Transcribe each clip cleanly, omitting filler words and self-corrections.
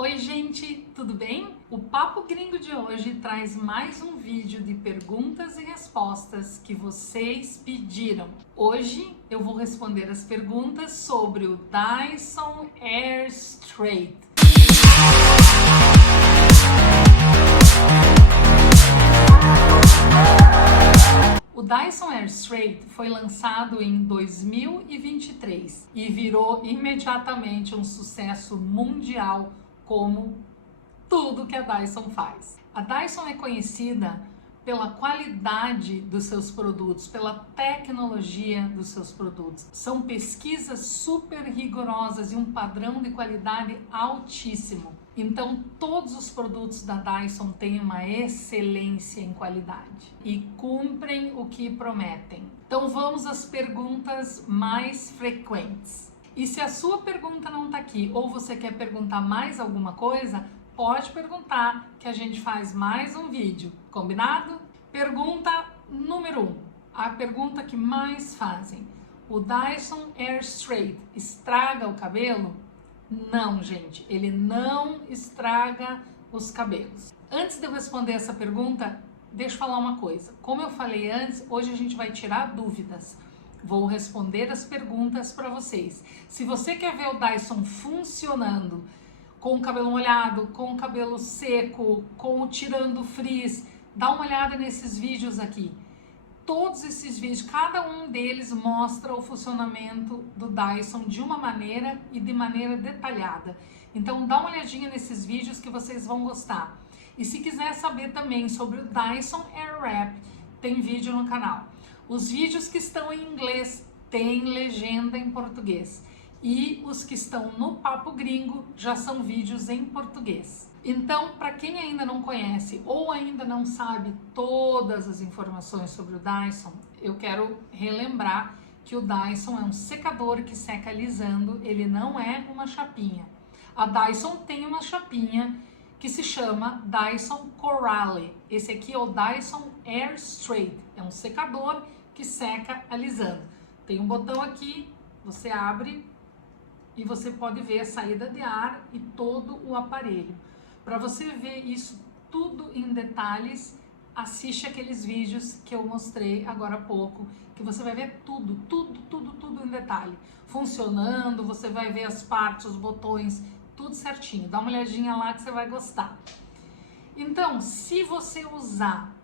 Oi gente, tudo bem? O Papo Gringo de hoje traz mais um vídeo de perguntas e respostas que vocês pediram. Hoje eu vou responder as perguntas sobre o Dyson Airstrait. O Dyson Airstrait foi lançado em 2023 e virou imediatamente um sucesso mundial, como tudo que a Dyson faz. A Dyson é conhecida pela qualidade dos seus produtos, pela tecnologia dos seus produtos. São pesquisas super rigorosas e um padrão de qualidade altíssimo. Então, todos os produtos da Dyson têm uma excelência em qualidade e cumprem o que prometem. Então, vamos às perguntas mais frequentes. E se a sua pergunta não está aqui ou você quer perguntar mais alguma coisa, pode perguntar que a gente faz mais um vídeo, combinado? Pergunta número 1, a pergunta que mais fazem. O Dyson Airstrait estraga o cabelo? Não, gente, ele não estraga os cabelos. Antes de eu responder essa pergunta, deixa eu falar uma coisa. Como eu falei antes, hoje a gente vai tirar dúvidas. Vou responder as perguntas para vocês. Se você quer ver o Dyson funcionando, com o cabelo molhado, com o cabelo seco, tirando frizz, dá uma olhada nesses vídeos aqui. Todos esses vídeos, cada um deles mostra o funcionamento do Dyson de uma maneira e de maneira detalhada. Então dá uma olhadinha nesses vídeos que vocês vão gostar. E se quiser saber também sobre o Dyson Airwrap, tem vídeo no canal. Os vídeos que estão em inglês têm legenda em português. E os que estão no Papo Gringo já são vídeos em português. Então, para quem ainda não conhece ou ainda não sabe todas as informações sobre o Dyson, eu quero relembrar que o Dyson é um secador que seca alisando, ele não é uma chapinha. A Dyson tem uma chapinha que se chama Dyson Coralie. Esse aqui é o Dyson Airstrait, é um secador que seca alisando. Tem um botão aqui, você abre e você pode ver a saída de ar e todo o aparelho. Para você ver isso tudo em detalhes, assiste aqueles vídeos que eu mostrei agora há pouco, que você vai ver tudo em detalhe. Funcionando, você vai ver as partes, os botões, tudo certinho. Dá uma olhadinha lá que você vai gostar. Então, se você usar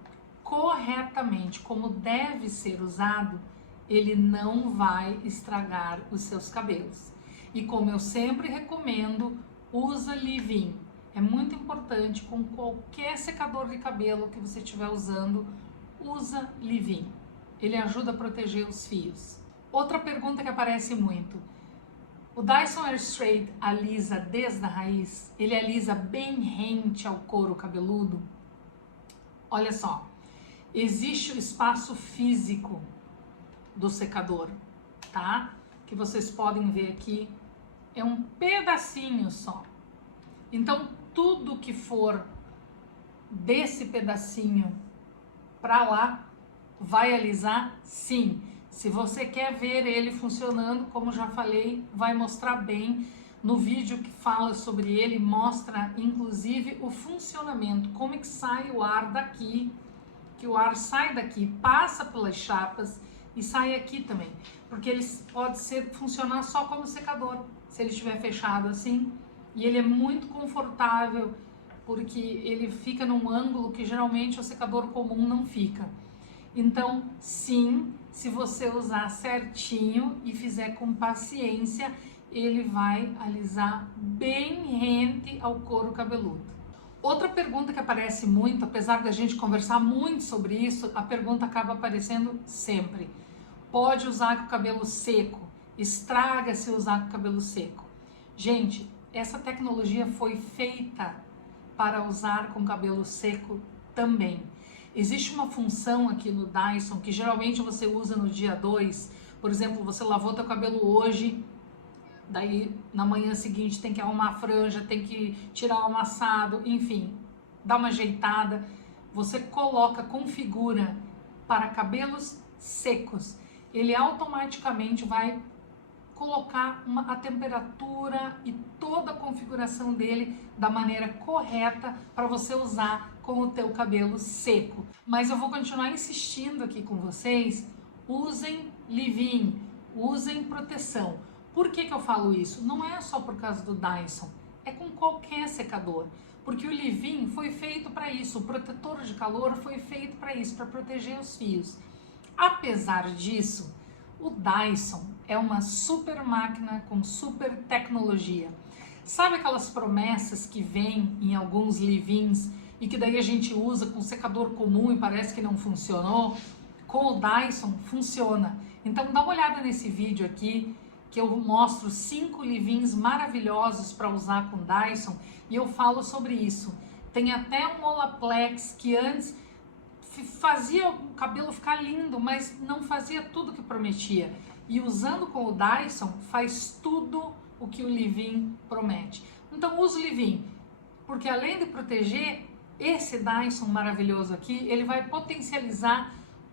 corretamente, como deve ser usado, ele não vai estragar os seus cabelos. E como eu sempre recomendo, usa leave-in. É muito importante, com qualquer secador de cabelo que você estiver usando, usa leave-in. Ele ajuda a proteger os fios. Outra pergunta que aparece muito. O Dyson Airstrait alisa desde a raiz? Ele alisa bem rente ao couro cabeludo? Olha só, existe o espaço físico do secador, tá? Que vocês podem ver aqui, é um pedacinho só. Então, tudo que for desse pedacinho para lá, vai alisar sim. Se você quer ver ele funcionando, como já falei, vai mostrar bem. No vídeo que fala sobre ele, mostra inclusive o funcionamento, como é que sai o ar daqui, que o ar sai daqui, passa pelas chapas e sai aqui também. Porque ele pode funcionar só como secador, se ele estiver fechado assim. E ele é muito confortável, porque ele fica num ângulo que geralmente o secador comum não fica. Então, sim, se você usar certinho e fizer com paciência, ele vai alisar bem rente ao couro cabeludo. Outra pergunta que aparece muito, apesar da gente conversar muito sobre isso, a pergunta acaba aparecendo sempre. Pode usar com o cabelo seco? Estraga se usar com o cabelo seco? Gente, essa tecnologia foi feita para usar com cabelo seco também. Existe uma função aqui no Dyson que geralmente você usa no dia 2. Por exemplo, você lavou teu cabelo hoje, daí na manhã seguinte tem que arrumar a franja, tem que tirar o amassado, enfim, dá uma ajeitada. Você configura para cabelos secos. Ele automaticamente vai colocar a temperatura e toda a configuração dele da maneira correta para você usar com o teu cabelo seco. Mas eu vou continuar insistindo aqui com vocês, usem leave-in, usem proteção. Por que eu falo isso? Não é só por causa do Dyson, é com qualquer secador. Porque o leave-in foi feito para isso, o protetor de calor foi feito para isso, para proteger os fios. Apesar disso, o Dyson é uma super máquina com super tecnologia. Sabe aquelas promessas que vêm em alguns leave-ins e que daí a gente usa com secador comum e parece que não funcionou? Com o Dyson funciona. Então dá uma olhada nesse vídeo aqui que eu mostro 5 leave-ins maravilhosos para usar com Dyson e eu falo sobre isso. Tem até um Olaplex que antes fazia o cabelo ficar lindo, mas não fazia tudo o que prometia. E usando com o Dyson, faz tudo o que o leave-in promete. Então use o leave-in, porque além de proteger, esse Dyson maravilhoso aqui, ele vai potencializar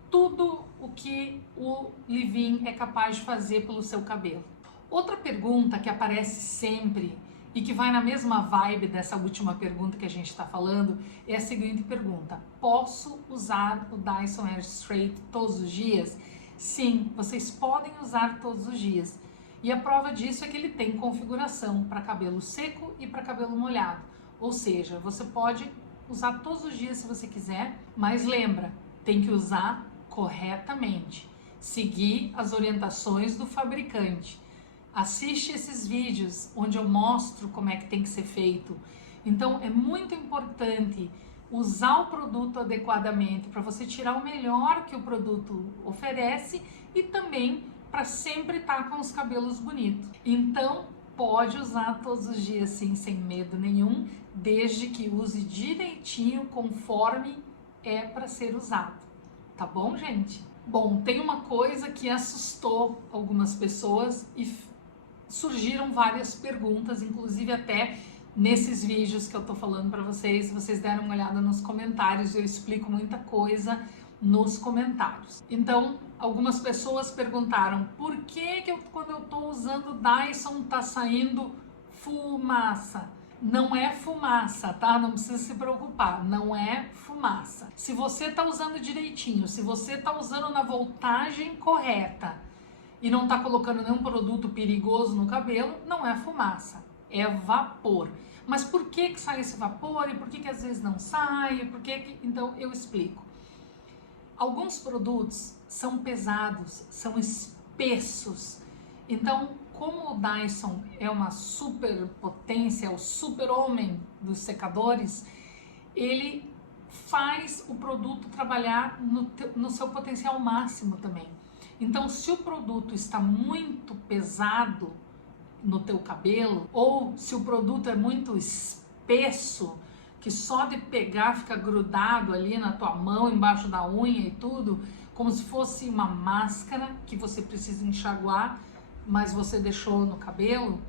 tudo o que o leave-in é capaz de fazer pelo seu cabelo. Outra pergunta que aparece sempre e que vai na mesma vibe dessa última pergunta que a gente está falando é a seguinte pergunta: posso usar o Dyson Air Straight todos os dias? Sim, vocês podem usar todos os dias. E a prova disso é que ele tem configuração para cabelo seco e para cabelo molhado. Ou seja, você pode usar todos os dias se você quiser, mas lembra, tem que usar corretamente, seguir as orientações do fabricante. Assiste esses vídeos onde eu mostro como é que tem que ser feito. Então é muito importante usar o produto adequadamente para você tirar o melhor que o produto oferece e também para sempre estar com os cabelos bonitos. Então pode usar todos os dias sim, sem medo nenhum, desde que use direitinho conforme é para ser usado. Tá bom, gente? Bom, tem uma coisa que assustou algumas pessoas e surgiram várias perguntas, inclusive até nesses vídeos que eu tô falando para vocês. Se vocês deram uma olhada nos comentários, eu explico muita coisa nos comentários. Então, algumas pessoas perguntaram por que quando eu tô usando Dyson tá saindo fumaça? Não é fumaça, tá? Não precisa se preocupar, não é fumaça. Se você tá usando direitinho, se você tá usando na voltagem correta e não tá colocando nenhum produto perigoso no cabelo, não é fumaça, é vapor. Mas por que sai esse vapor e por que às vezes não sai? Então eu explico. Alguns produtos são pesados, são espessos. Então, como o Dyson é uma super potência, é o super homem dos secadores, ele faz o produto trabalhar no seu potencial máximo também. Então, se o produto está muito pesado no teu cabelo, ou se o produto é muito espesso, que só de pegar fica grudado ali na tua mão, embaixo da unha e tudo, como se fosse uma máscara que você precisa enxaguar, mas você deixou no cabelo,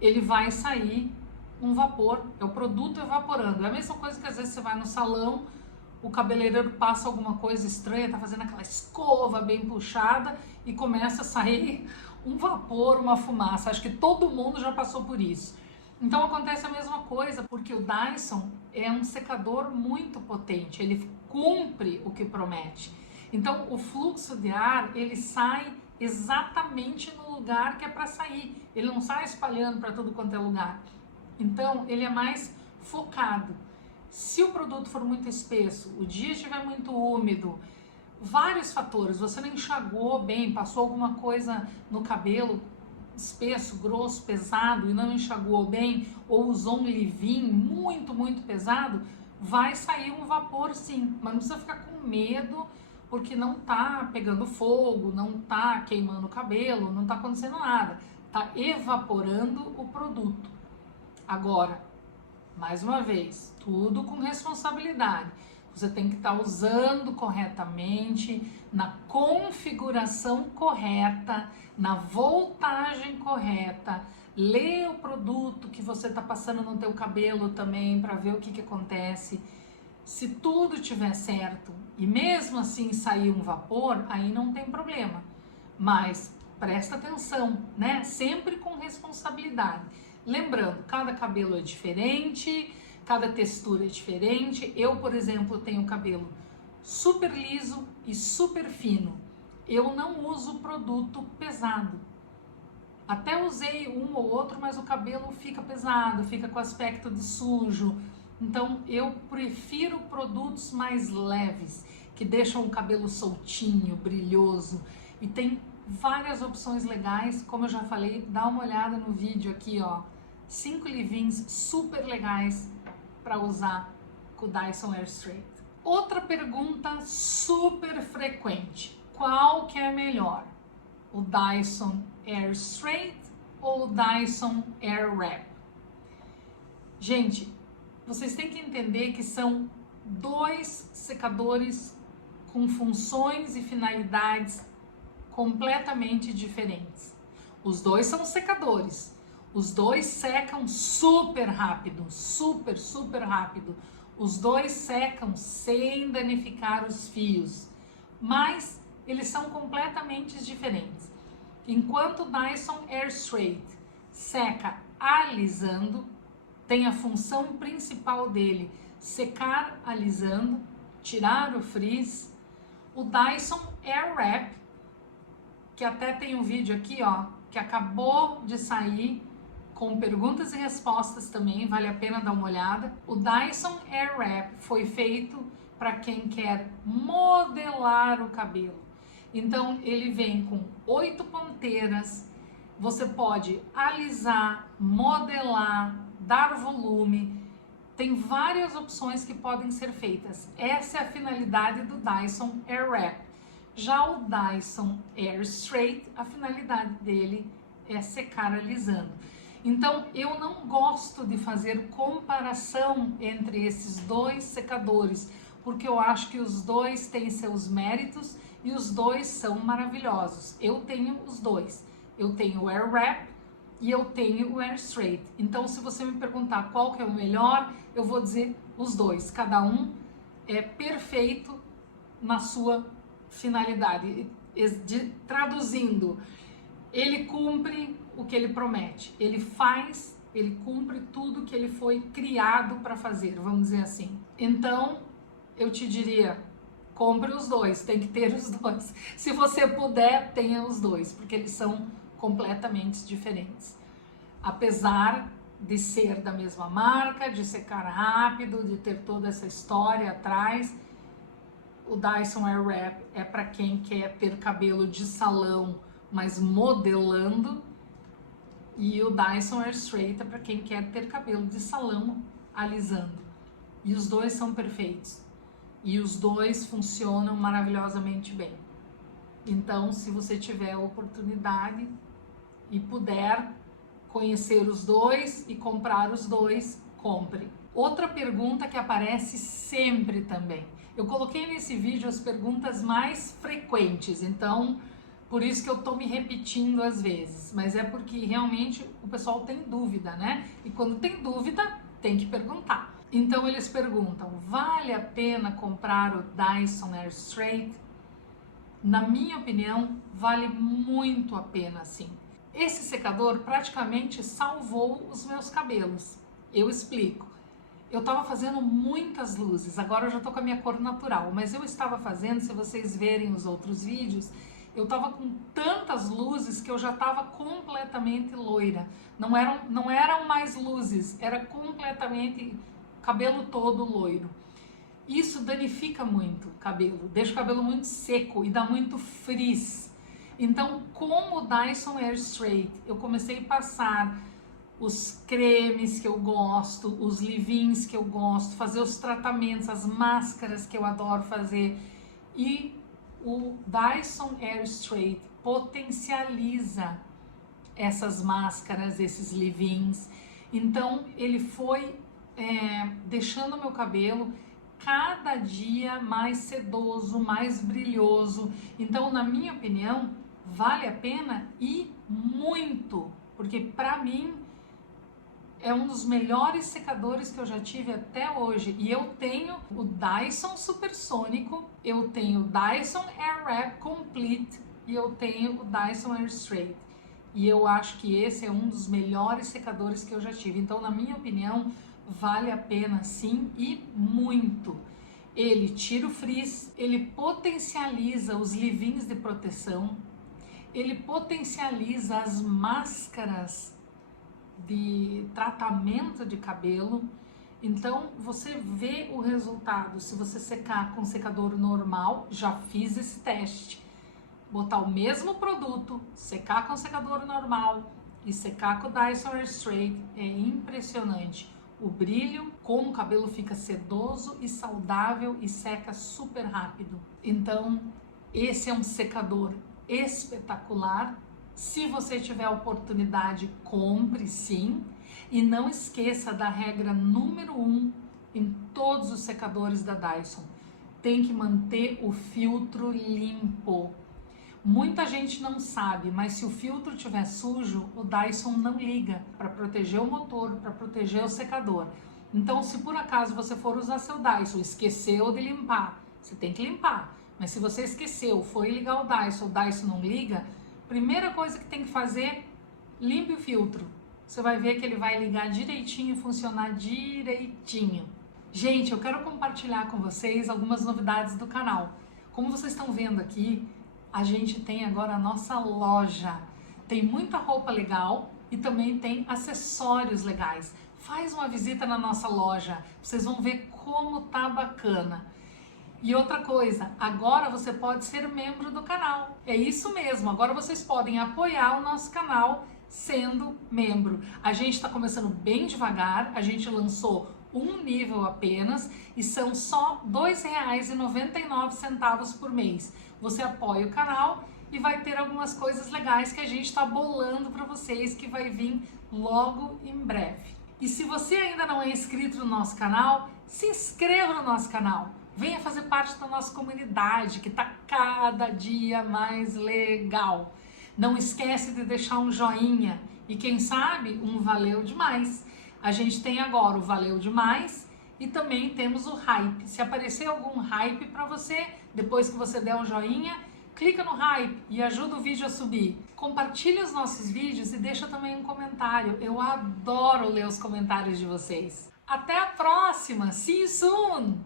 ele vai sair um vapor, é o produto evaporando. É a mesma coisa que às vezes você vai no salão, o cabeleireiro passa alguma coisa estranha, tá fazendo aquela escova bem puxada e começa a sair um vapor, uma fumaça. Acho que todo mundo já passou por isso. Então acontece a mesma coisa, porque o Dyson é um secador muito potente, ele cumpre o que promete. Então o fluxo de ar, ele sai exatamente no lugar que é para sair, ele não sai espalhando para tudo quanto é lugar. Então ele é mais focado. Se o produto for muito espesso, o dia estiver muito úmido, vários fatores, você não enxagou bem, passou alguma coisa no cabelo espesso, grosso, pesado e não enxaguou bem, ou usou um leave-in muito pesado, vai sair um vapor sim, mas não precisa ficar com medo porque não tá pegando fogo, não tá queimando o cabelo, não tá acontecendo nada, tá evaporando o produto. Agora, mais uma vez, tudo com responsabilidade. Você tem que estar usando corretamente, na configuração correta, na voltagem correta. Lê o produto que você está passando no teu cabelo também para ver o que acontece. Se tudo estiver certo e mesmo assim sair um vapor, aí não tem problema. Mas presta atenção, né? Sempre com responsabilidade. Lembrando, cada cabelo é diferente, cada textura é diferente. Eu, por exemplo, tenho cabelo super liso e super fino. Eu não uso produto pesado. Até usei um ou outro, mas o cabelo fica pesado, fica com aspecto de sujo. Então eu prefiro produtos mais leves, que deixam o cabelo soltinho, brilhoso. E tem várias opções legais, como eu já falei, dá uma olhada no vídeo aqui, ó. 5 leave-ins super legais para usar com o Dyson Airstrait. Outra pergunta super frequente: qual que é melhor? O Dyson Airstrait ou o Dyson Airwrap? Gente, vocês têm que entender que são dois secadores com funções e finalidades completamente diferentes. Os dois são secadores, os dois secam super rápido, super rápido. Os dois secam sem danificar os fios, mas eles são completamente diferentes. Enquanto o Dyson Airstrait seca alisando, tem a função principal dele secar alisando, tirar o frizz. O Dyson Airwrap, que até tem um vídeo aqui, ó, que acabou de sair, com perguntas e respostas também, vale a pena dar uma olhada. O Dyson Airwrap foi feito para quem quer modelar o cabelo. Então ele vem com 8 ponteiras, você pode alisar, modelar, dar volume, tem várias opções que podem ser feitas. Essa é a finalidade do Dyson Airwrap. Já o Dyson Airstrait, a finalidade dele é secar alisando. Então eu não gosto de fazer comparação entre esses dois secadores, porque eu acho que os dois têm seus méritos e os dois são maravilhosos. Eu tenho os dois. Eu tenho o Airwrap e eu tenho o Airstrait. Então, se você me perguntar qual que é o melhor, eu vou dizer os dois. Cada um é perfeito na sua finalidade. Traduzindo, ele cumpre o que ele promete. Ele faz, ele cumpre tudo que ele foi criado para fazer, vamos dizer assim. Então, eu te diria, compre os dois, tem que ter os dois. Se você puder, tenha os dois, porque eles são completamente diferentes. Apesar de ser da mesma marca, de secar rápido, de ter toda essa história atrás, o Dyson Airwrap é para quem quer ter cabelo de salão, mas modelando, e o Dyson Airstrait é para quem quer ter cabelo de salão alisando. E os dois são perfeitos. E os dois funcionam maravilhosamente bem. Então, se você tiver a oportunidade e puder conhecer os dois e comprar os dois, compre. Outra pergunta que aparece sempre também. Eu coloquei nesse vídeo as perguntas mais frequentes, então por isso que eu tô me repetindo às vezes, mas é porque realmente o pessoal tem dúvida, né? E quando tem dúvida, tem que perguntar. Então eles perguntam: vale a pena comprar o Dyson Airstrait? Na minha opinião, vale muito a pena, sim. Esse secador praticamente salvou os meus cabelos. Eu explico. Eu estava fazendo muitas luzes, agora eu já tô com a minha cor natural, mas eu estava fazendo, se vocês verem os outros vídeos, eu estava com tantas luzes que eu já estava completamente loira. Não eram mais luzes, era completamente cabelo todo loiro. Isso danifica muito o cabelo, deixa o cabelo muito seco e dá muito frizz. Então, com o Dyson Airstrait, eu comecei a passar os cremes que eu gosto, os leave-ins que eu gosto, fazer os tratamentos, as máscaras que eu adoro fazer. E o Dyson Airstrait potencializa essas máscaras, esses leave-ins. Então, ele foi deixando o meu cabelo cada dia mais sedoso, mais brilhoso. Então, na minha opinião, vale a pena e muito, porque para mim é um dos melhores secadores que eu já tive até hoje. E eu tenho o Dyson Supersônico, eu tenho o Dyson Airwrap Complete e eu tenho o Dyson Airstrait. E eu acho que esse é um dos melhores secadores que eu já tive. Então, na minha opinião, vale a pena sim e muito. Ele tira o frizz, ele potencializa os leave-ins de proteção, ele potencializa as máscaras de tratamento de cabelo. Então você vê o resultado se você secar com secador normal. Já fiz esse teste, botar o mesmo produto, secar com secador normal e secar com o Dyson Airstrait, é impressionante o brilho, como o cabelo fica sedoso e saudável e seca super rápido. Então esse é um secador espetacular. Se você tiver a oportunidade, compre sim. E não esqueça da regra número 1 em todos os secadores da Dyson: tem que manter o filtro limpo. Muita gente não sabe, mas se o filtro estiver sujo, o Dyson não liga para proteger o motor, para proteger o secador. Então, se por acaso você for usar seu Dyson, esqueceu de limpar, você tem que limpar. Mas se você esqueceu, foi ligar o Dyson não liga, primeira coisa que tem que fazer, limpe o filtro. Você vai ver que ele vai ligar direitinho e funcionar direitinho. Gente, eu quero compartilhar com vocês algumas novidades do canal. Como vocês estão vendo aqui, a gente tem agora a nossa loja. Tem muita roupa legal e também tem acessórios legais. Faz uma visita na nossa loja, vocês vão ver como tá bacana. E outra coisa, agora você pode ser membro do canal. É isso mesmo, agora vocês podem apoiar o nosso canal sendo membro. A gente está começando bem devagar, a gente lançou um nível apenas e são só R$ 2,99 por mês. Você apoia o canal e vai ter algumas coisas legais que a gente está bolando para vocês, que vai vir logo em breve. E se você ainda não é inscrito no nosso canal, se inscreva no nosso canal. Venha fazer parte da nossa comunidade, que está cada dia mais legal. Não esquece de deixar um joinha e quem sabe um valeu demais. A gente tem agora o valeu demais e também temos o hype. Se aparecer algum hype para você, depois que você der um joinha, clica no hype e ajuda o vídeo a subir. Compartilhe os nossos vídeos e deixa também um comentário. Eu adoro ler os comentários de vocês. Até a próxima! See you soon!